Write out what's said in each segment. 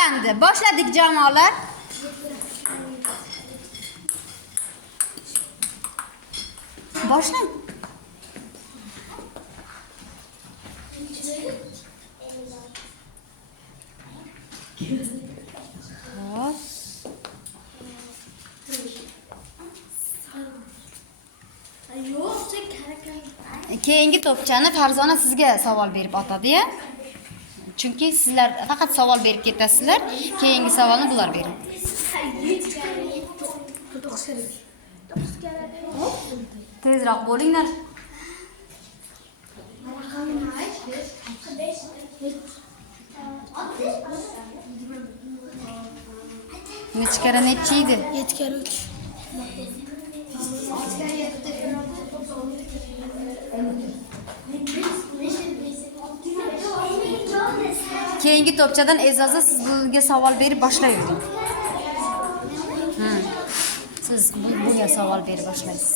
boshlandi. Boshladik jamoalar. Boshlang. Keyingi to'pchani Farzona sizga savol berib otadi-ya. Chunki sizlar faqat savol berib ketasizlar. Keyingi savolni bular beradi. Tezroq bo'linglar. Necha kara necha edi? 7 kara 3. Keyingi to'pchadan E'zoza siz bunga savol berib boshlayvering. Siz bunga savol berib boshlaysiz.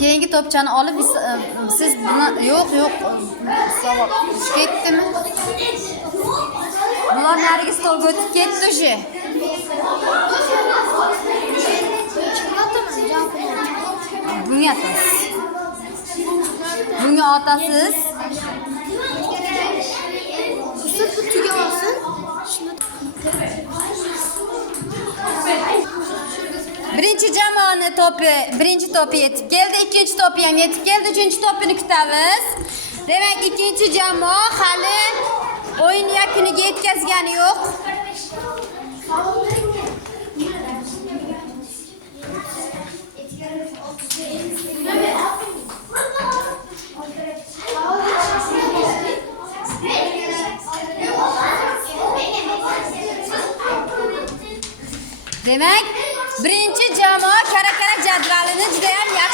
Keyingi to'pchani olib siz buni yo'q savol ketdimi? Bular narigi stolga o'tib ketdi o'sha. Bunga atasiz. Bunga otasiz. Birinchi jamoani birinchi to'pi yetib keldi, ikkinchi to'pi ham yetib keldi, uchinchi to'pini kutamiz. Demak, ikkinchi jamoa hali o'yin yakuniga yetkazgani yo'q. Demak, birinchi jamoa kara jadvalini juda ham yaxshi